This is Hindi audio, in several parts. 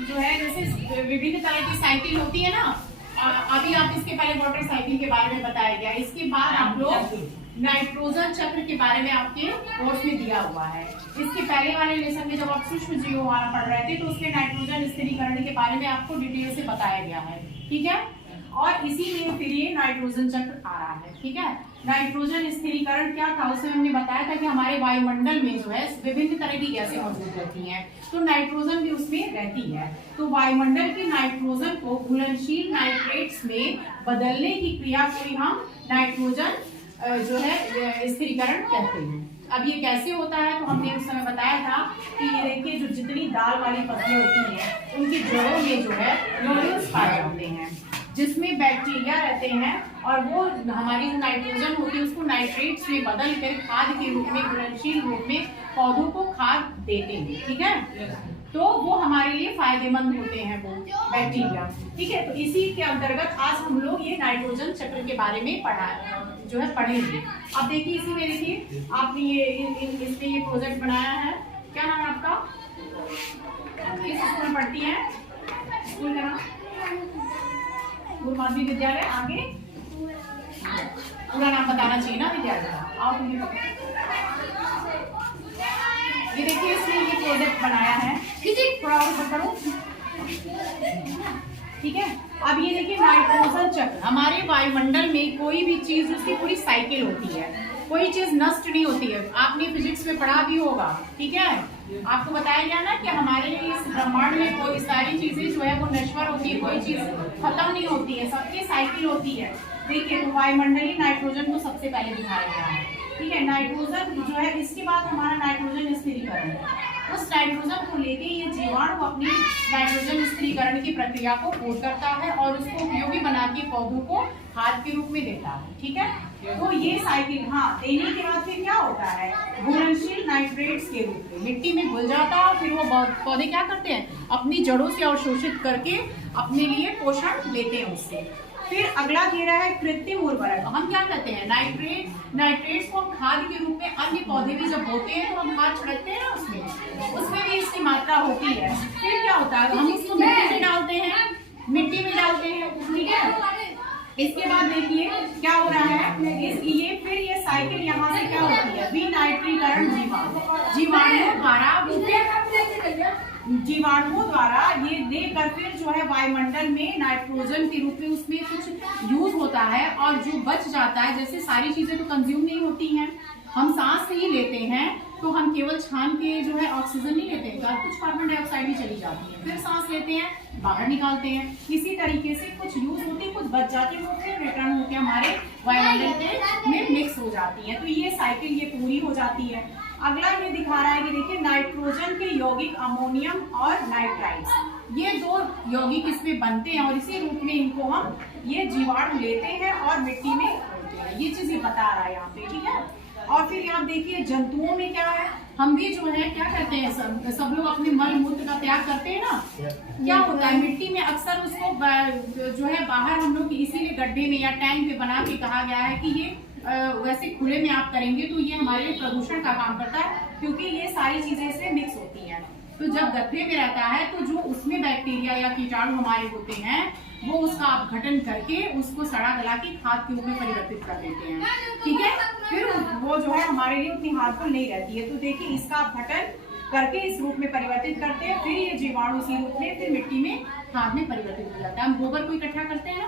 जो है जैसे विभिन्न तरह की साइकिल होती है ना, अभी आप इसके पहले मोटर साइकिल के बारे में बताया गया, इसके बाद आप लोग नाइट्रोजन चक्र के बारे में आपके कोर्स में दिया हुआ है। इसके पहले वाले लेसन में जब आप सूक्ष्म जीवों वाला पढ़ रहे थे तो उसमें नाइट्रोजन स्थिरीकरण के बारे में आपको डिटेल से बताया गया है, ठीक है। और इसी में फिर ये नाइट्रोजन चक्र आ रहा है, ठीक है। नाइट्रोजन स्थिरीकरण क्या था, उसमें हमने बताया था कि हमारे वायुमंडल में जो है विभिन्न तरह की गैसें मौजूद रहती हैं, तो नाइट्रोजन भी उसमें रहती है। तो वायुमंडल की नाइट्रोजन को घुलनशील नाइट्रेट्स में बदलने की क्रिया को ही हम नाइट्रोजन जो है स्थिरीकरण कहते हैं। अब ये कैसे होता है, तो हमने उस समय बताया था कि ये देखिए जो जितनी दाल वाली फसलें होती हैं उनकी जड़ों में जो है नोड्यूल्स पाए जाते हैं जिसमें बैक्टीरिया रहते हैं, और वो हमारी जो नाइट्रोजन होती है उसको नाइट्रेट्स में बदल कर खाद के रूप में, घुलनशील रूप में पौधों को खाद देते हैं, ठीक है। तो वो हमारे लिए फायदेमंद होते हैं वो बैक्टीरिया, ठीक है। तो इसी के अंतर्गत आज हम लोग ये नाइट्रोजन चक्र के बारे में पढ़ेंगे। अब देखिए इसी में देखिए आपने ये इसमें ये प्रोजेक्ट बनाया है, क्या नाम है आपका, किस स्कूल में पढ़ती है, स्कूल का नाम गुरु माध्यमिक विद्यालय, आगे पूरा नाम बताना चाहिए ना विद्यालय का। आओ तुम्हें ये देखिए इसमें ये प्रोजेक्ट बनाया है, थोड़ा और करो, ठीक है। अब ये देखिए नाइट्रोजन चक्र, हमारे वायुमंडल में कोई भी चीज उसकी पूरी साइकिल होती है, कोई चीज नष्ट नहीं होती है। आपने फिजिक्स में पढ़ा भी होगा, ठीक है। आपको बताया गया ना कि हमारे इस ब्रह्मांड में कोई सारी चीजें जो है वो नश्वर होती है, कोई चीज खत्म नहीं होती है, सबकी साइकिल होती है। देखिए तो वायुमंडलीय नाइट्रोजन को सबसे पहले दिखाया गया है, ठीक है। नाइट्रोजन जो है, इसके बाद हमारा नाइट्रोजन स्थिरीकरण है। उस नाइट्रोजन को लेके ये जीवाणु अपनी नाइट्रोजन स्थिरीकरण की प्रक्रिया को पूर्ण करता है और उसको उपयोगी बना के पौधों को खाद के रूप में देता है, ठीक है। तो ये साइकिल, हाँ, देने के बाद फिर क्या होता है, घुलनशील नाइट्रेट्स के रूप में मिट्टी में घुल जाता है, फिर वो पौधे क्या करते हैं, अपनी जड़ों से अवशोषित करके अपने लिए पोषण लेते हैं उससे। फिर अगला दे रहा है कृत्रिम उर्वरक। हम क्या कहते हैं, नाइट्रेट्स को हम खाद के रूप में, अन्य पौधे भी जब होते हैं तो हम खाद छिड़कते हैं ना, उसमें भी इसकी मात्रा होती है। फिर क्या होता है, हम उसको मिट्टी में डालते हैं, ठीक है। इसके बाद देखिए क्या हो रहा है, ये फिर ये साइकिल यहाँ से क्या होती है, विनाइट्रीकरण जीवाणुओं द्वारा ये देकर फिर जो है वायुमंडल में नाइट्रोजन के रूप में उसमें कुछ यूज होता है, और जो बच जाता है, जैसे सारी चीजें तो कंज्यूम नहीं होती हैं, हम सांस से ही लेते हैं, तो हम केवल छान के जो है ऑक्सीजन नहीं लेते हैं, कुछ कार्बन डाइऑक्साइड भी चली जाती है, फिर सांस लेते हैं, बाहर निकालते हैं। इसी तरीके से कुछ यूज होती है, कुछ बच जाती है, वो फिर रिटर्न होकर हमारे वायुमंडल में मिक्स हो जाती है। तो ये साइकिल ये पूरी हो जाती है। अगला ये दिखा रहा है कि देखिए नाइट्रोजन के यौगिक अमोनियम और नाइट्राइट्स, ये दो यौगिक इसमें बनते हैं और इसी रूप में इनको हम ये जीवाणु लेते हैं और मिट्टी में खोलते हैं। ये चीज ये बता रहा है यहाँ पे, ठीक है। और फिर यहाँ देखिए जंतुओं में क्या है, हम भी जो है क्या करते हैं, सब लोग अपने मल मूत्र का त्याग करते हैं ना, क्या होता है मिट्टी में अक्सर उसको जो है बाहर हम लोग इसीलिए गड्ढे में या टैंक पे बना के कहा गया है कि ये वैसे खुले में आप करेंगे तो ये हमारे लिए प्रदूषण का काम करता है, क्योंकि ये सारी चीजें इसमें मिक्स होती हैं। तो जब गड्ढे में रहता है तो जो उसमें बैक्टीरिया या कीटाणु हमारे होते हैं वो उसका अपघटन करके उसको सड़ा गला के खाद के रूप में परिवर्तित कर देते हैं, ठीक है। फिर वो जो है हमारे लिए उतनी हार्मफुल नहीं रहती है। तो देखिए इसका अपघटन करके इस रूप में परिवर्तित करते हैं, फिर ये जीवाणु इसी रूप में फिर मिट्टी में खाद में परिवर्तित हो जाता है। हम गोबर को इकट्ठा करते हैं ना,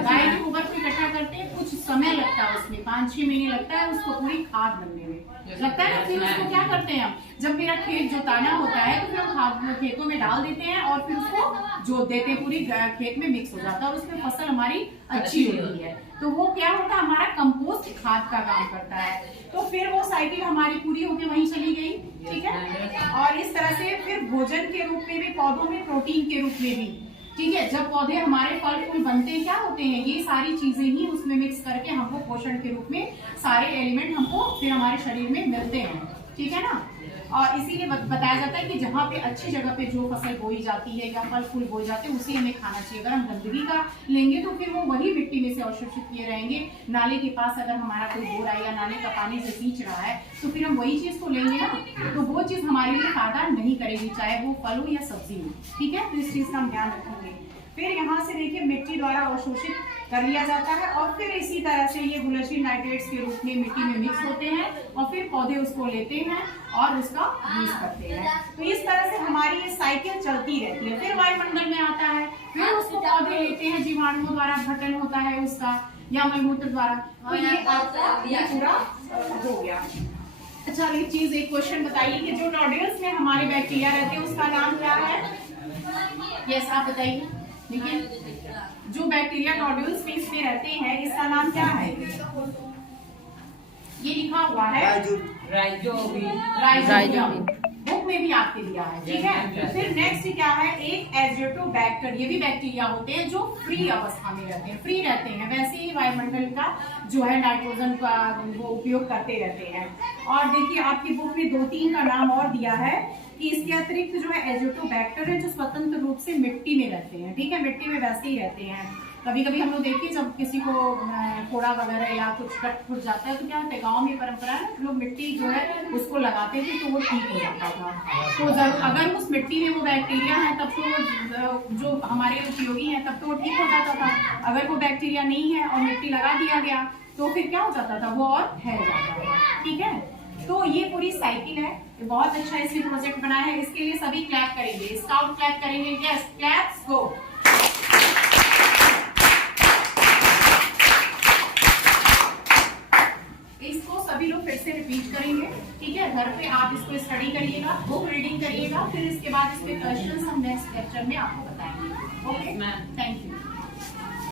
गाय के गोबर को इकट्ठा करते हैं, कुछ समय लगता है उसमें, 5-6 महीने लगता है उसको पूरी खाद बनने में लगता है ना। फिर उसको क्या करते हैं हम, जब मेरा खेत जोताना होता है तो फिर हम खाद खेतों में डाल देते हैं और फिर उसको जोत देते हैं, पूरी खेत में मिक्स हो जाता है और उसमें फसल हमारी अच्छी होती है। तो वो क्या होता है, हमारा कंपोस्ट खाद का काम करता है। तो फिर वो साइकिल हमारी पूरी होकर वहीं चली गई, ठीक है। और इस तरह से फिर भोजन के रूप में भी, पौधों में प्रोटीन के रूप में भी, ठीक है। जब पौधे हमारे फल फूल बनते हैं क्या होते हैं, ये सारी चीजें ही उसमें मिक्स करके हमको पोषण के रूप में सारे एलिमेंट हमको फिर हमारे शरीर में मिलते हैं, ठीक है ना। और इसीलिए बताया जाता है कि जहाँ पे अच्छी जगह पे जो फसल बोई जाती है या फल फूल बोए जाते हैं उसे हमें खाना चाहिए। अगर हम गंदगी का लेंगे तो फिर वो वही मिट्टी में से अवशोषित किए रहेंगे। नाले के पास अगर हमारा कोई बो रहा है या नाले का पानी से सींच रहा है तो फिर हम वही चीज तो लेंगे ना, तो वो चीज हमारे लिए फायदा नहीं करेगी, चाहे वो फल हो या सब्जी हो। ठीक है, तो इस चीज का हम ध्यान रखेंगे। फिर यहाँ से देखिए मिट्टी द्वारा अवशोषित कर लिया जाता है और फिर इसी तरह से ये गुलशील नाइट्रेट्स के रूप में मिट्टी में मिक्स होते हैं और फिर पौधे उसको लेते हैं और उसका यूज करते हैं। तो इस तरह से हमारी ये साइकिल चलती रहती है। फिर वायुमंडल में आता है, फिर उसको पौधे लेते हैं, जीवाणुओं द्वारा अपघटन होता है उसका या मलमूत्र द्वारा। तो ये आपका पूरा हो गया। अच्छा एक चीज, एक क्वेश्चन बताइए कि जो नोड्यूल्स में हमारे बैक्टीरिया रहते हैं उसका नाम क्या है? यस आप बताइए। देखिए जो बैक्टीरिया नोड्यूल्स में इसमें रहते हैं इसका नाम क्या है? ये लिखा हुआ है राइजोबियम, बुक में भी आपके दिया है। ठीक है, फिर नेक्स्ट क्या है? एक एजियोटोबैक्टर, ये भी बैक्टीरिया होते हैं जो फ्री अवस्था में रहते हैं, फ्री रहते हैं। वैसे ही वायुमंडल का जो है नाइट्रोजन का वो उपयोग करते रहते हैं। और देखिए आपकी बुक में 2-3 का नाम और दिया है कि इसके अतिरिक्त जो है एजियोटोबैक्टर है जो स्वतंत्र रूप से मिट्टी में रहते हैं। ठीक है, मिट्टी में वैसे ही रहते हैं। कभी कभी हम लोग देखिए जब किसी को फोड़ा वगैरह या कुछ कट फुट जाता है तो क्या होता है, गाँव में परंपरा है लोग मिट्टी जो है उसको लगाते थे तो वो ठीक हो जाता था। तो जब अगर उस मिट्टी में वो बैक्टीरिया है तब तो जो हमारे उपयोगी है तब तो वो ठीक हो जाता था। अगर वो बैक्टीरिया नहीं है और मिट्टी लगा दिया गया तो फिर क्या हो जाता था, वो और फैल जाता था। ठीक है, तो ये पूरी साइकिल है। बहुत अच्छा इसमें प्रोजेक्ट बना है। इसके लिए सभी क्लैप करेंगे, स्काउट क्लैप करेंगे। यस, क्लैप्स गो। इसको सभी लोग फिर से रिपीट करेंगे। ठीक है, घर पे आप इसको स्टडी करिएगा, बुक रीडिंग करिएगा, फिर इसके बाद इसके क्वेश्चंस हम नेक्स्ट लेक्चर में आपको बताएंगे। Okay ma'am, thank you.